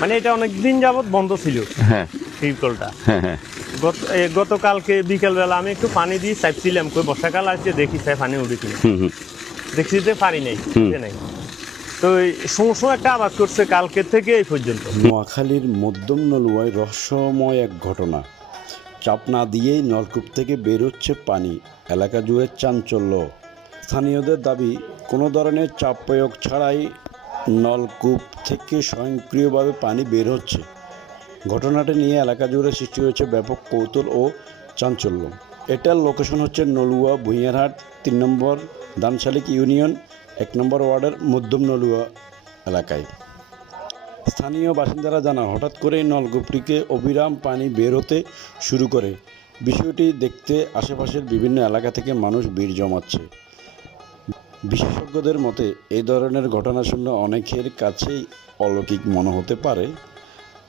মানে এটা অনেকদিন যাবত বন্ধ ছিল। হ্যাঁ টিউবকলটা হ্যাঁ। গতকালকে বিকেলবেলা আমি একটু পানি দিয়ে চাইছিলাম, কই বর্ষাকাল আসছে দেখি চাই পানি উঠে কিনা। দেখছি যে পানি নেই, নেই। তো সমস্যা একটা আবাদ করছে কালকে থেকে এই পর্যন্ত। নোয়াখালীর মধ্যম নলুয়ায় রহস্যময় এক ঘটনা। চাপ না দিয়েই নলকূপ থেকে বের হচ্ছে পানি, এলাকা জুড়ে চাঞ্চল্য। স্থানীয়দের দাবি, কোনো ধরনের চাপ প্রয়োগ ছাড়াই নলকূপ থেকে স্বয়ংক্রিয়ভাবে পানি বের হচ্ছে। ঘটনাটি নিয়ে এলাকা জুড়ে সৃষ্টি হয়েছে ব্যাপক কৌতূহল ও চাঞ্চল্য। এটার লোকেশন হচ্ছে নলুয়া ভুঁইয়ারহাট ৩ নম্বর দানশালিক ইউনিয়ন ১ নম্বর ওয়ার্ডের মধ্যম নলুয়া এলাকায়। স্থানীয় বাসিন্দারা জানান, হঠাৎ করেই নলকূপটিকে অবিরাম পানি বের হতে শুরু করে। বিষয়টি দেখতে আশেপাশের বিভিন্ন এলাকা থেকে মানুষ ভিড় জমাচ্ছে। বিশেষজ্ঞদের মতে এই ধরনের ঘটনা শুনলে অনেকের কাছেই অলৌকিক মনে হতে পারে,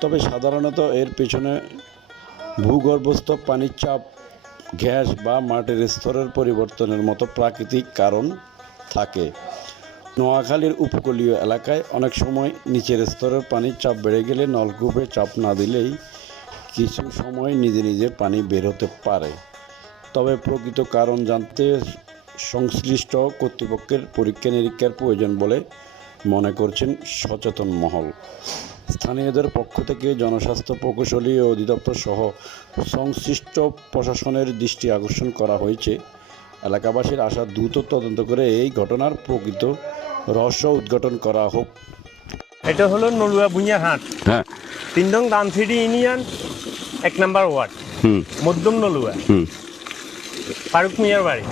তবে সাধারণত এর পেছনে ভূগর্ভস্থ পানির চাপ, গ্যাস বা মাটির স্তরের পরিবর্তনের মতো প্রাকৃতিক কারণ থাকে। নোয়াখালীর উপকূলীয় এলাকায় অনেক সময় নিচের স্তরের পানির চাপ বেড়ে গেলে নলকূপে চাপ না দিলেই কিছু সময় নিজে নিজে পানি বের হতে পারে। তবে প্রকৃত কারণ জানতে সংশ্লিষ্ট কর্তৃপক্ষের পরীক্ষা নিরীক্ষার প্রয়োজন বলে মনে করছেন সচেতন মহল। স্থানীয়দের পক্ষ থেকে জনস্বাস্থ্য প্রকৌশলী অধিদপ্তর সহ সংশ্লিষ্ট প্রশাসনের দৃষ্টি আকর্ষণ করা হয়েছে। এলাকাবাসীর আশা দ্রুত তদন্ত করে এই ঘটনার প্রকৃত রহস্য উদ্ঘাটন করা হোক। এটা হলো নলুয়া ভুঁইয়ারহাট, হ্যাঁ ৩ নং দানফিডি ইউনিয়ন ১ নম্বর ওয়ার্ড, মধ্যম নলুয়া, ফারুক মিয়ার বাড়ি।